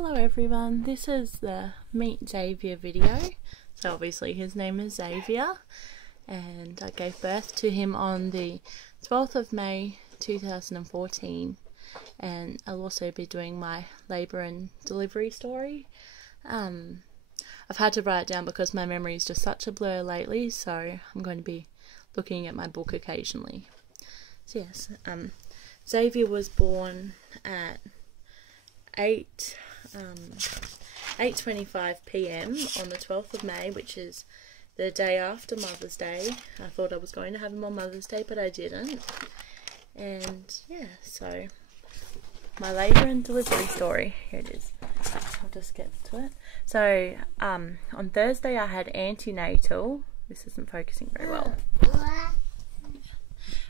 Hello everyone, this is the Meet Xavier video. So obviously his name is Xavier and I gave birth to him on the 12th of May 2014, and I'll also be doing my labour and delivery story. I've had to write it down because my memory is just such a blur lately, so I'm going to be looking at my book occasionally. So yes, Xavier was born at 8:25 p.m. on the 12th of May, which is the day after Mother's Day. I thought I was going to have him on Mother's Day, but I didn't. And yeah, so my labour and delivery story, here it is. I'll just get to it. So on Thursday I had antenatal. This isn't focusing very well.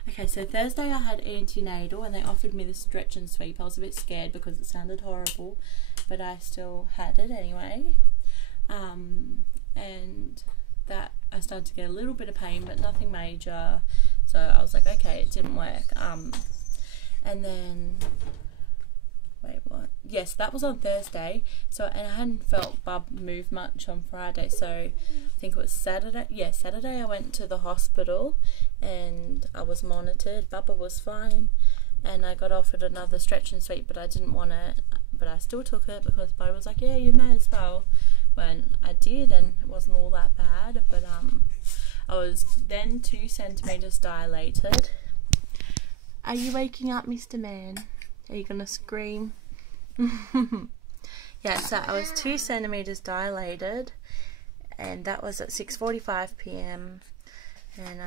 Okay, so Thursday I had antenatal and they offered me the stretch and sweep. I was a bit scared because it sounded horrible, but I still had it anyway. And that I started to get a little bit of pain, but nothing major. So I was like, okay, it didn't work. And then, wait, what? Yes, that was on Thursday. So, and I hadn't felt Bub move much on Friday. So I think it was Saturday. Yeah, Saturday I went to the hospital and I was monitored. Bubba was fine. And I got offered another stretch and sweep, but I didn't want it. But I still took it because Bo was like, yeah, you may as well. When I did, and it wasn't all that bad. But I was then 2 centimetres dilated. Are you waking up, Mr. Man? Are you gonna scream? Yeah, so I was 2 centimetres dilated, and that was at 6:45 p.m. And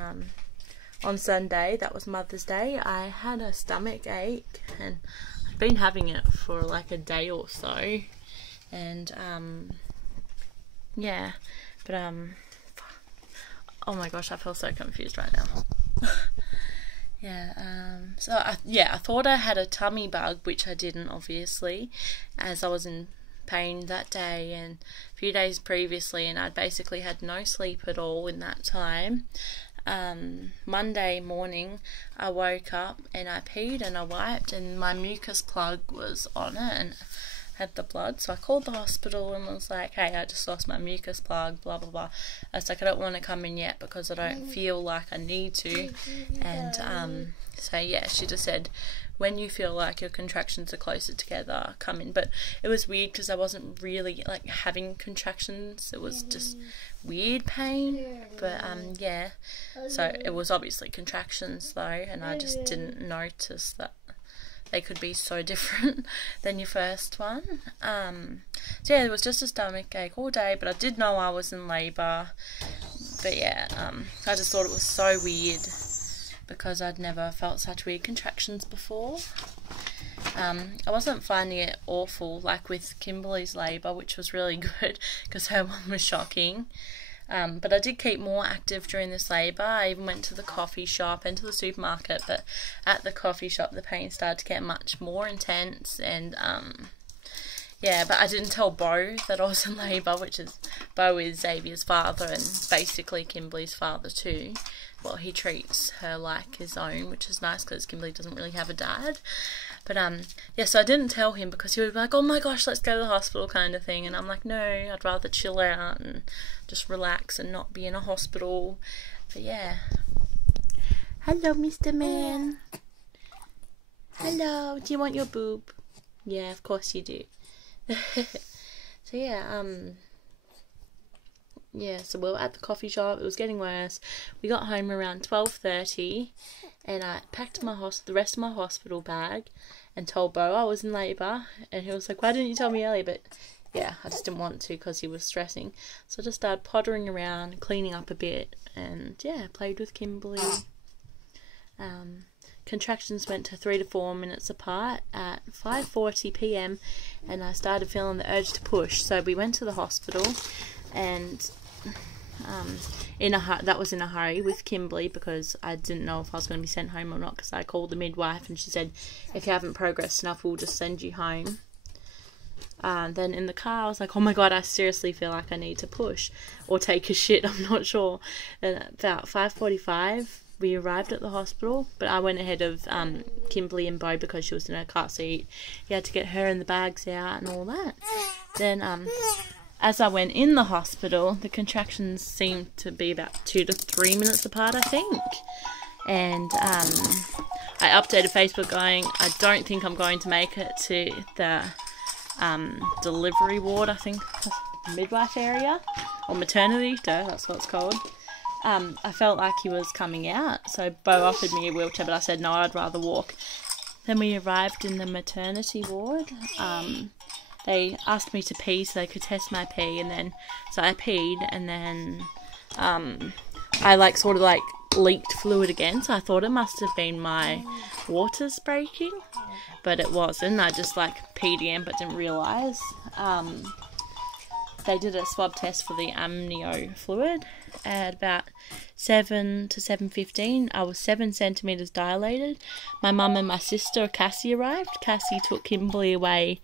on Sunday, that was Mother's Day, I had a stomach ache, and I'd been having it for like a day or so, and yeah, but oh my gosh, I feel so confused right now. Yeah, so I thought I had a tummy bug, which I didn't, obviously, as I was in pain that day and a few days previously, and I'd basically had no sleep at all in that time. Monday morning I woke up and I peed and I wiped and my mucus plug was on it and had the blood, so I called the hospital and was like, hey, I just lost my mucus plug, blah blah blah. I was like, I don't want to come in yet because I don't feel like I need to. And so yeah, she just said, when you feel like your contractions are closer together, come in. But it was weird because I wasn't really like having contractions, it was just weird pain. But yeah, so it was obviously contractions though, and I just didn't notice that they could be so different than your first one. So yeah, it was just a stomach ache all day, but I did know I was in labour. But yeah, I just thought it was so weird because I'd never felt such weird contractions before. I wasn't finding it awful like with Kimberly's labour, which was really good because her one was shocking. But I did keep more active during this labour. I even went to the coffee shop and to the supermarket, but at the coffee shop the pain started to get much more intense, and yeah, but I didn't tell Bo that I was in labour, Bo is Xavier's father and basically Kimberly's father too. Well, he treats her like his own, which is nice because Kimberly doesn't really have a dad. But yeah, so I didn't tell him because he would be like, oh my gosh, let's go to the hospital kind of thing. And I'm like, no, I'd rather chill out and just relax and not be in a hospital. But yeah. Hello, Mr. Man. Hello, do you want your boob? Yeah, of course you do. So yeah, yeah, so we were at the coffee shop. It was getting worse. We got home around 12:30 and I packed the rest of my hospital bag and told Bo I was in labour, and he was like, why didn't you tell me earlier? But yeah, I just didn't want to because he was stressing. So I just started pottering around, cleaning up a bit, and yeah, played with Kimberly. Contractions went to 3 to 4 minutes apart at 5:40 p.m. and I started feeling the urge to push. So we went to the hospital, and that was in a hurry with Kimberly because I didn't know if I was going to be sent home or not, because I called the midwife and she said, if you haven't progressed enough, we'll just send you home. Then in the car I was like, oh my god, I seriously feel like I need to push or take a shit, I'm not sure. And about 5:45 we arrived at the hospital, but I went ahead of Kimberly and Bo because she was in her car seat. You had to get her and the bags out and all that. Then as I went in the hospital, the contractions seemed to be about 2 to 3 minutes apart, I think. And I updated Facebook going, I don't think I'm going to make it to the delivery ward, I think, midwife area, or maternity, that's what it's called. I felt like he was coming out, so Bo offered me a wheelchair, but I said no, I'd rather walk. Then we arrived in the maternity ward. They asked me to pee so they could test my pee, and then so I peed, and then I sort of leaked fluid again, so I thought it must have been my waters breaking, but it wasn't. I just peed again but didn't realise. They did a swab test for the amnio fluid at about 7 to 7:15. I was 7 centimetres dilated. My mum and my sister Cassie arrived. Cassie took Kimberly away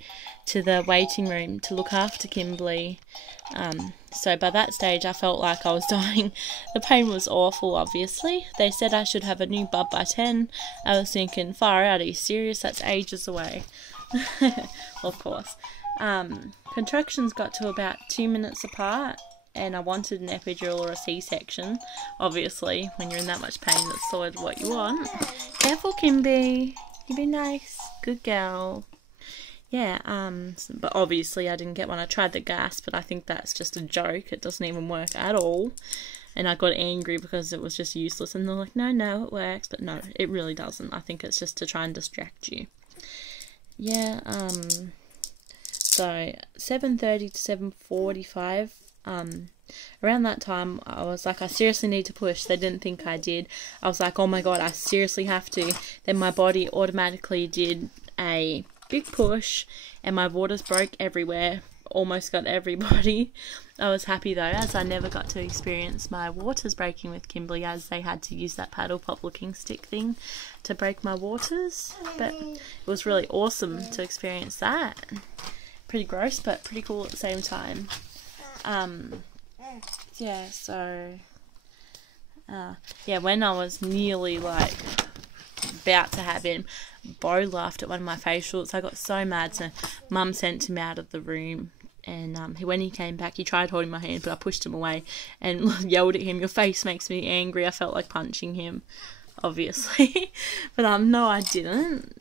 to the waiting room to look after Kimberly. So by that stage I felt like I was dying. The pain was awful, obviously. They said I should have a new bub by 10. I was thinking, far out, are you serious? That's ages away. Of course. Contractions got to about 2 minutes apart, and I wanted an epidural or a C-section. Obviously, when you're in that much pain, that's sort of what you want. Careful, Kimby. You be nice. Good girl. Yeah, but obviously I didn't get one. I tried the gas, but I think that's just a joke. It doesn't even work at all. And I got angry because it was just useless. And they're like, no, it works. But no, it really doesn't. I think it's just to try and distract you. Yeah, so 7:30 to 7:45, around that time, I was like, I seriously need to push. They didn't think I did. I was like, oh my god, I seriously have to. Then my body automatically did a big push, and my waters broke everywhere. Almost got everybody. I was happy though, as I never got to experience my waters breaking with Kimberly, as they had to use that paddle pop looking stick thing to break my waters. But it was really awesome to experience that. Pretty gross, but pretty cool at the same time. Yeah, so yeah, when I was nearly about to have him, Bo laughed at one of my facials. I got so mad, so Mum sent him out of the room. And when he came back, he tried holding my hand, but I pushed him away and yelled at him, "Your face makes me angry." I felt like punching him, obviously. But no, I didn't.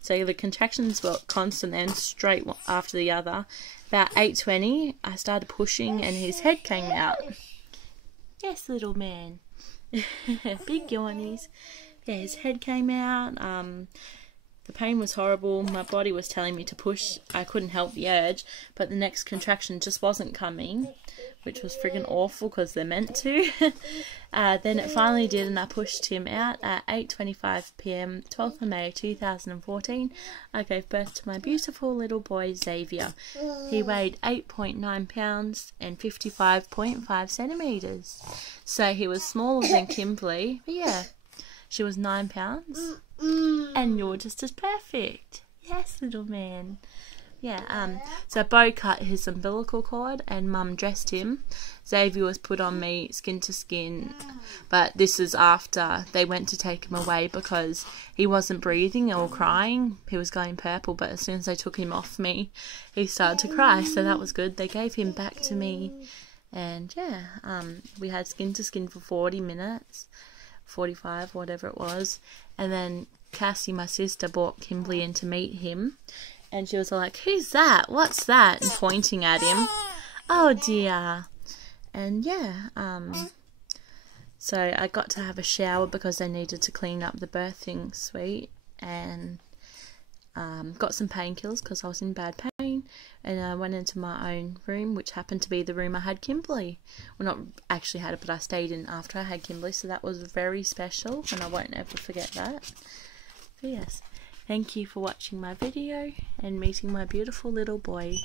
So the contractions were constant and straight after the other. About 8:20, I started pushing and his head came out. Yes, little man. Big yawnies. Yeah, his head came out. The pain was horrible. My body was telling me to push. I couldn't help the urge, but the next contraction just wasn't coming, which was friggin' awful because they're meant to. Then it finally did, and I pushed him out at 8:25 p.m, 12th of May 2014. I gave birth to my beautiful little boy, Xavier. He weighed 8.9 pounds and 55.5 centimetres. So he was smaller than Kimberly, but yeah, she was 9 pounds. And you're just as perfect. Yes, little man. Yeah, so Bo cut his umbilical cord and Mum dressed him. Xavier was put on me skin to skin, but this is after they went to take him away because he wasn't breathing or crying. He was going purple, but as soon as they took him off me, he started to cry, so that was good. They gave him back to me, and yeah, we had skin to skin for 40 minutes. 45, whatever it was, and then Cassie, my sister, brought Kimberly in to meet him, and she was like, "Who's that? What's that?" and pointing at him. Oh dear. And yeah, so I got to have a shower because they needed to clean up the birthing suite, and got some painkillers because I was in bad pain, and I went into my own room, which happened to be the room I had Kimberly. Well, not actually had it, but I stayed in after I had Kimberly, so that was very special, and I won't ever forget that. But yes, thank you for watching my video and meeting my beautiful little boy.